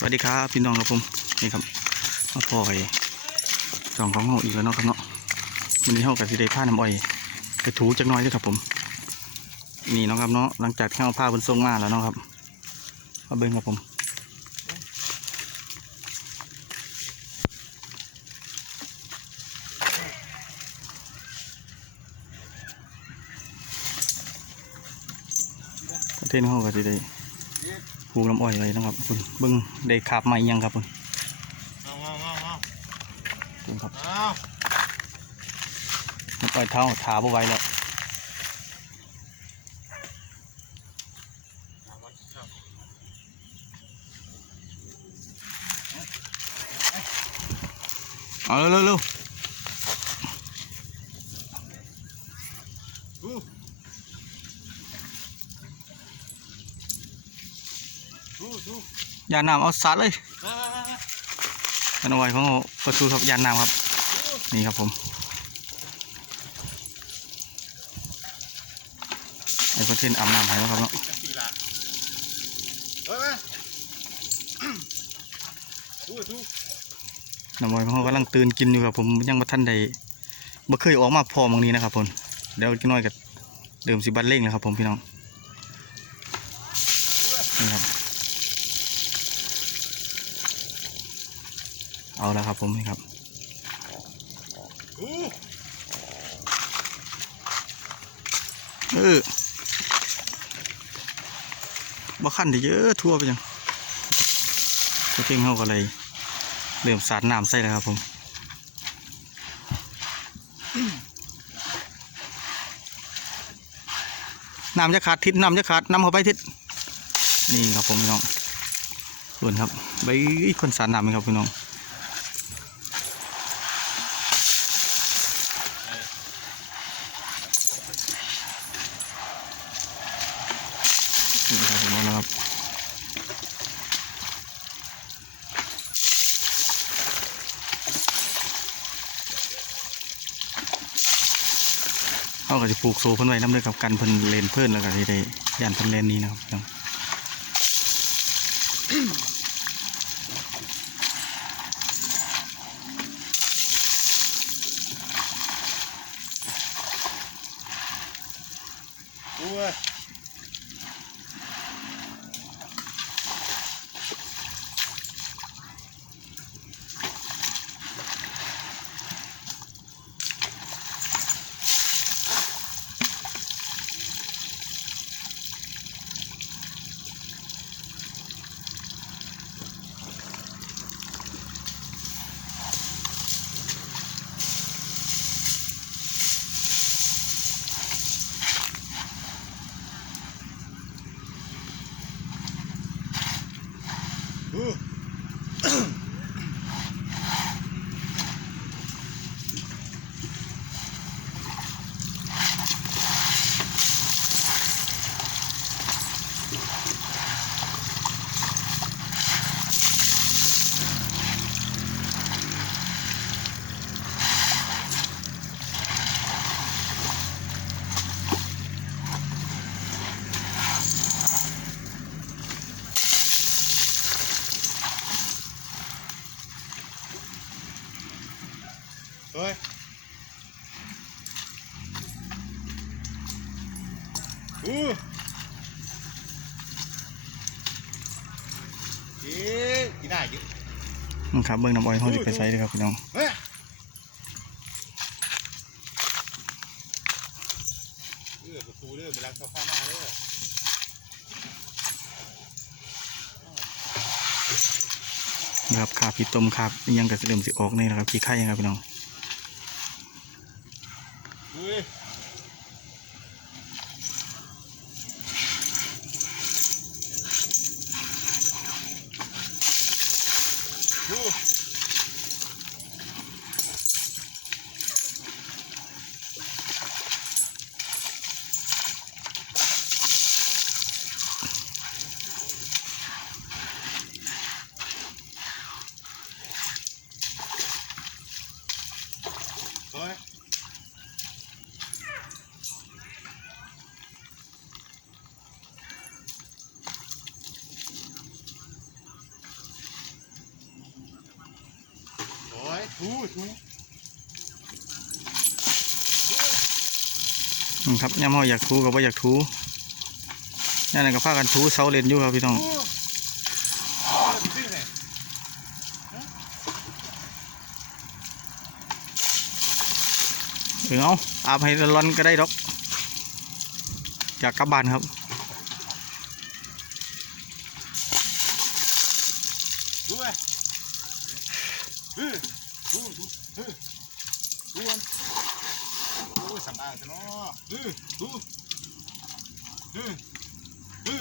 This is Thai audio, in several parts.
สวัสดีครับพี่น้องครับผมนี่ครับมาปล่อยสองของเฮาอีกแล้วเนาะครับเนาะวันนี้เฮากับสิได้ผ้าน้ำอ้อยกระถูจักน้อยเด้วยครับผม นี่เนาะครับเนาะหลังจากที่เฮาผ้าบนทรงมาแล้วเนาะครับมาเบิ่งครับผมประเทศเฮาก็สิได้ ผูกน้ำอ้อยไว้เนาะครับคุณเบิ่งได้ขาบใหม่ยังครับคุณเอาเอาเอาเอาคุณครับเอาน้ำอ้อยเท้าถาบ่ไหว้แล้วเอาเร็วๆเร็ว ดูดูดู ยาหน้ำเอาสัดเลยมามามามาอันเอาไว้ของประตูครับยาหน้ำครับ นี่ครับผมไอ้ประเทศอาบน้ำให้แล้วครับเนาะจังสี่ละเฮ้ยมาดูดูน้ำอ้อยของเขากำลังตื่นกินอยู่ครับผมยังมาท่านใดบ่เคยออกมาพอมองนี้นะครับผมเดี๋ยวกินน้อยกับเดิมสิบันเล่งแล้วครับผมพี่น้องนี่ครับ เอาแล้วครับผมครับเออบ่ขั้นเยอะทั่วไปจังก็เก่งเขาก็เลยเริ่มสาดน้ำใส่แล้วครับผมน้ำจะขาดทิศน้ำจะขาดน้ำเข้าไปทิศนี่ครับผมพี่น้องส่วนครับใบคนสาดน้ำครับพี่น้องนี่ครับผ มเอาแล้วครับเขาก็จะปลูกโซ่เพิ่นไว้น้ำเลยครับกันเพิ่นเลนเพิ่นแล้วก็สิได้ยันเพิ่นเลนนี้นะครับพี่น้องดูเว้ยดู เฮ้ยดูเอ๊ะกินได้อยินี่ครับเบิ่งน้ำอ้อยเขาจะไปใส่เลยครับพี่น้องเฮ้ยเออประตูเด้อเวลาเขาเข้ามาเด้อนะครับขาพี่ต้มขาบอิหยังกับเริ่มสิออกนี่นะครับขี้ไข่ครับพี่น้อง ดูดิดูเฮ้ย ถูถู อืม ครับย่ำเฮาอยากทูก็บ่อยากทูย่านั่นก็พากันทูเสาเลนอยู่ครับพี่น้องถึงเอาอาบให้ร้อนก็ได้ดอกอยากกลับบ้านครับ ถูไปถูถูถูถูถูอันโอ้ยสำอางซะเนาะถูถู ถูถู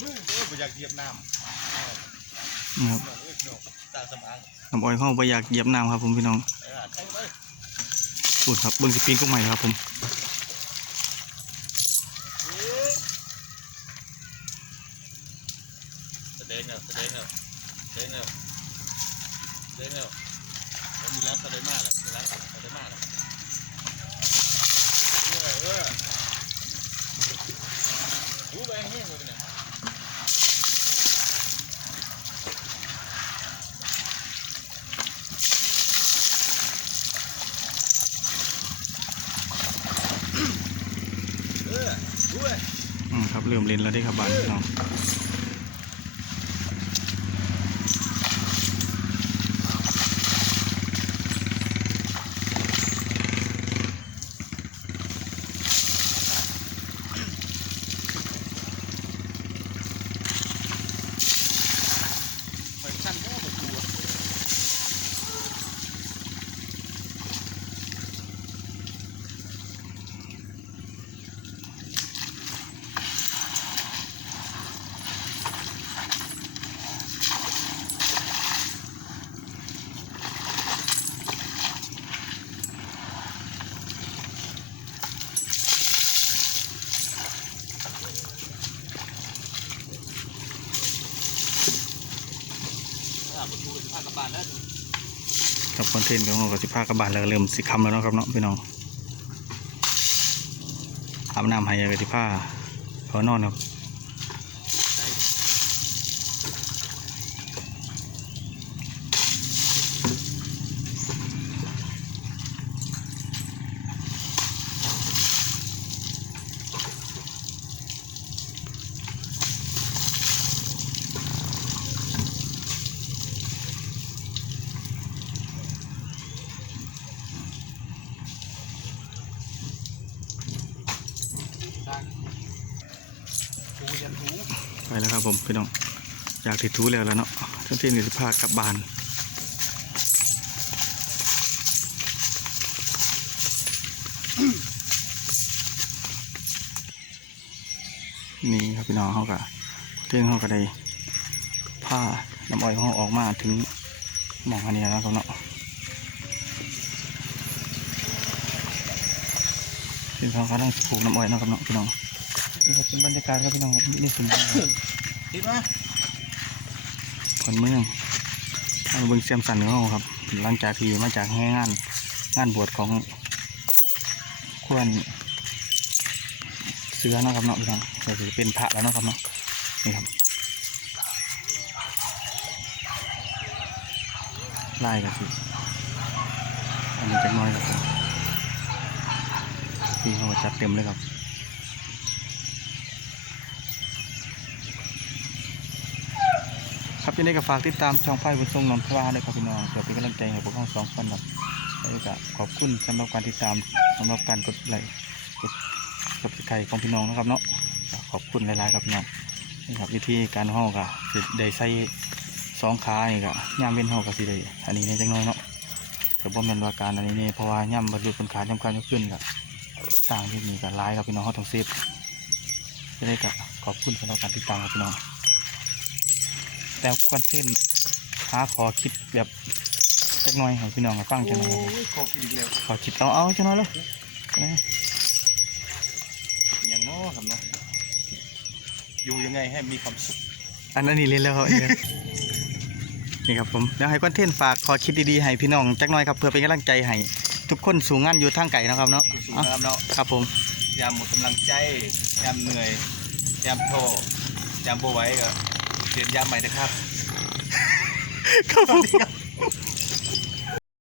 ถูโอ้ยบ่อยากเหยียบน้ำนี่ครับน้องเอ้ยน้องตาสำอางน้ำอ้อยเขาบ่อยากเหยียบน้ำครับผมพี่น้องเออใช่เลยพูดครับเบิ้งสปีนกุ้งใหม่ครับผมแสดงเอาแสดงเอาแสดงเอาแสดงเอาแล้วมีร้านแสดงมากเลยมีร้านแสดงมากเลยเออเออรู้ไปเอืมครับเริ่มเล่นแล้วได้ครับบ้านพี่น้อง ไปชั้นก็มาดูอะ อ่าประตูสิพากลับบ้านแล้ว ครับคอนเทนต์ของเรากับสิพากลับบานแล้วก็เริ่มสิคำแล้วเนาะครับเนาะพี่น้องอาบน้ำให้กับสิบผ้าเขานอนครับ ไปแล้วครับผมพี่น้อง อยากติดทูแล้วแล้วเนาะคอนเทนต์กับสิพากลับบ้านนี่ครับพี่น้องเขาก็เรื่องเขาก็ได้ผ้าน้ำอ้อยของเขาออกมาถึงหมองอันนี้แล้วครับเนาะ ซึ่งเขากำลังปลูกน้ำอ้อยนะครับเนาะพี่น้องนี่ครับเป็นบรรยากาศครับพี่น้องครับนี่สุดยอดคิดไหมคนเมืองทางเบึงเสียมสันของเราครับ หลังจากที่มาจากแห่งาน งานบวชของควรเสือนะครับเนาะพี่น้องก็คือเป็นพระแล้วนะครับเนาะนี่ครับไล่กันสิอันนี้จะน้อยครับ ผมพี่เขาจัดเต็มเลยครับครับยังได้ก็ฝากติดตามช่องไฟบุญทรงนนทวาด้วยครับพี่น้องเพื่อเป็นกำลังใจให้พวกเราสองคนครับแล้วก็ขอบคุณสำหรับการติดตามสำหรับการกดไลค์กดกดไก่ของพี่น้องนะครับเนาะขอบคุณหลายๆครับพี่น้องนี่ครับวิธีการห่อกะสิได้ใส่สองขานี่ก็ย่ามเว้นห่อก็สิได้อันนี้ในจังน้อยเนาะแต่บ่แม่นว่าการอันนี้นี่เพราะว่าย่ำบรรลุเป็นขาย่ำการยกขึ้นกับ สร้างที่มีกับลายครับพี่น้องเขาต้องเซฟจะได้กับขอบคุณสำหรับการติดตามครับพี่น้อง แต่ก่อนขึ้นหาขอคิดแบบจักหน่อยให้พี่น้องมาฟังจังหน่อยครับยขอกินอีกแล้วขอคิดเอาเอาจังหน่อยเลยนะอย่างง้อครับเนาะอยู่ยังไงให้มีความสุขอันนั้นนี่เล่นแล้วครับอันนี้นี่ครับผมเดี๋ยวให้คอนเทนต์ฝากขอคิดดีๆให้พี่น้องจักหน่อยครับเพื่อเป็นกำลังใจให้ ทุกคนสู่งานอยู่ทางไก่นาะครับเนาะสู้เอาๆนะครับเนาะครับผม ยามหมดกำลังใจยามเหนื่อยยามโทรยามโบไหว้ก็เปลี่ยนยามใหม่นะครับ ครับผม